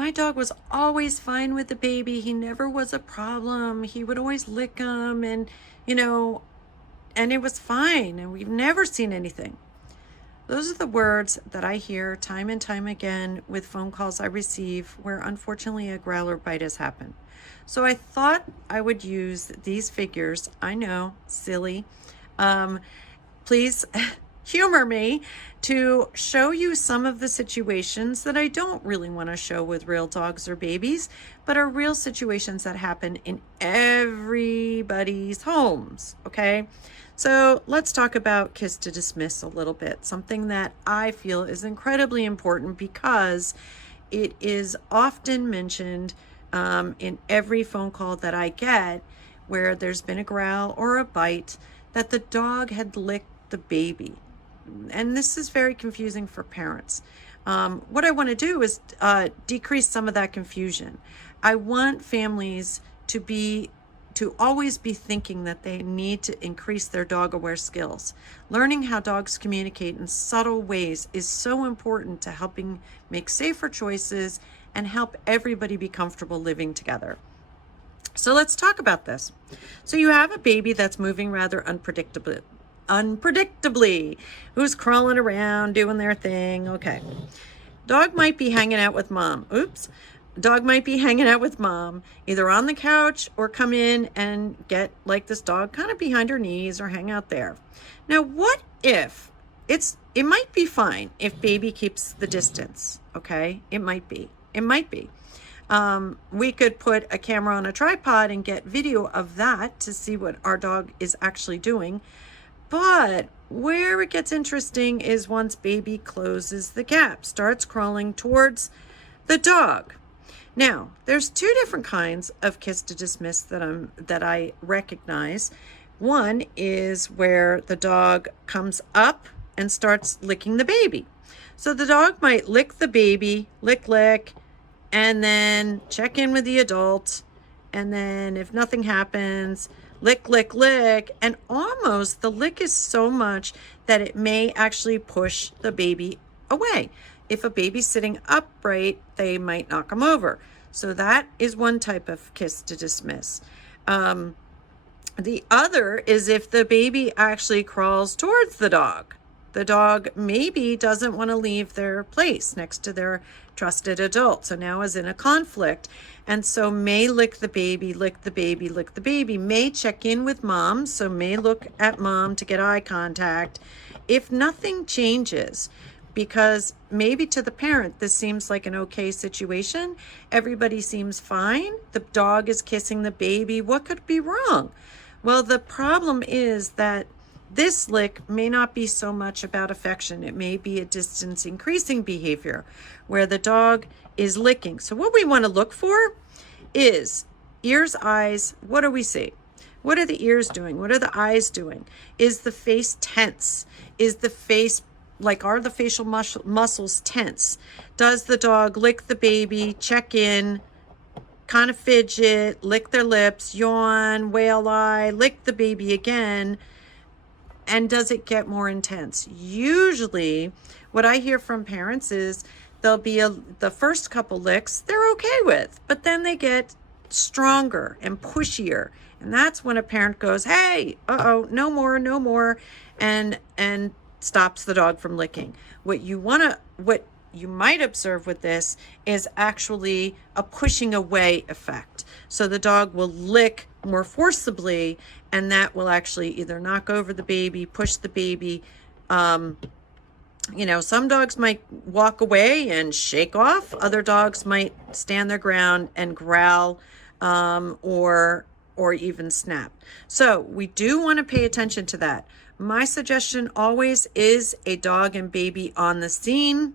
my dog was always fine with the baby. He never was a problem. He would always lick him and, you know, and it was fine. And we've never seen anything. Those are the words that I hear time and time again with phone calls I receive where unfortunately a growler bite has happened. So I thought I would use these figures. I know, silly. Please humor me to show you some of the situations that I don't really want to show with real dogs or babies, but are real situations that happen in everybody's homes, okay? So let's talk about kiss to dismiss a little bit, something that I feel is incredibly important because it is often mentioned in every phone call that I get where there's been a growl or a bite that the dog had licked the baby. And this is very confusing for parents. What I want to do is decrease some of that confusion. I want families to always be thinking that they need to increase their dog aware skills. Learning how dogs communicate in subtle ways is so important to helping make safer choices and help everybody be comfortable living together. So let's talk about this. So you have a baby that's moving rather unpredictably, who's crawling around, doing their thing. Okay. Dog might be hanging out with mom. Oops. Dog might be hanging out with mom, either on the couch or come in and get like this dog kind of behind her knees or hang out there. Now, what if it might be fine if baby keeps the distance, okay? It might be. We could put a camera on a tripod and get video of that to see what our dog is actually doing. But where it gets interesting is once baby closes the gap, starts crawling towards the dog. Now, there's two different kinds of kiss to dismiss that I recognize. One is where the dog comes up and starts licking the baby. So the dog might lick the baby, lick, and then check in with the adult. And then if nothing happens, lick, and almost the lick is so much that it may actually push the baby away. If a baby's sitting upright, they might knock them over. So that is one type of kiss to dismiss. The other is if the baby actually crawls towards the dog. The dog maybe doesn't want to leave their place next to their trusted adult. So now is in a conflict. And so may lick the baby, may check in with mom. So may look at mom to get eye contact. If nothing changes, because maybe to the parent, this seems like an okay situation. Everybody seems fine. The dog is kissing the baby. What could be wrong? Well, the problem is that this lick may not be so much about affection. It may be a distance increasing behavior where the dog is licking. So what we want to look for is ears, eyes. What do we see? What are the ears doing? What are the eyes doing? Is the face tense? Is the face are the facial muscles tense? Does the dog lick the baby, check in, kind of fidget, lick their lips, yawn, whale eye, lick the baby again? And does it get more intense? Usually what I hear from parents is there'll be the first couple licks they're okay with, but then they get stronger and pushier. And that's when a parent goes, hey, no more, and stops the dog from licking. What you might observe with this is actually a pushing away effect. So the dog will lick more forcibly, and that will actually either knock over the baby, push the baby. Some dogs might walk away and shake off. Other dogs might stand their ground and growl, or even snap. So we do want to pay attention to that. My suggestion always is a dog and baby on the scene.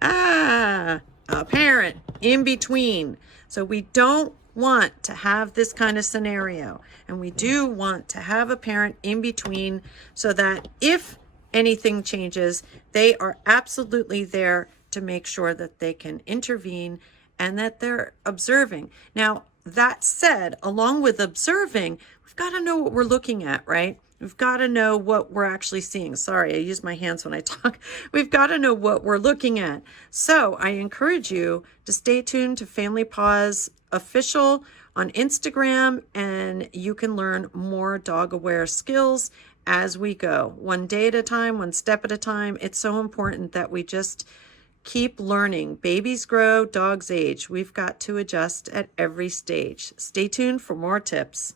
A parent in between. So we don't want to have this kind of scenario. And we do want to have a parent in between so that if anything changes, they are absolutely there to make sure that they can intervene and that they're observing. Now, that said, along with observing, we've we've got to know what we're looking at, right? We've got to know what we're actually seeing. Sorry, I use my hands when I talk. We've got to know what we're looking at. So I encourage you to stay tuned to Family Paws Official on Instagram, and you can learn more dog aware skills as we go, one day at a time, one step at a time. It's so important that we just keep learning. Babies grow, dogs age. We've got to adjust at every stage. Stay tuned for more tips.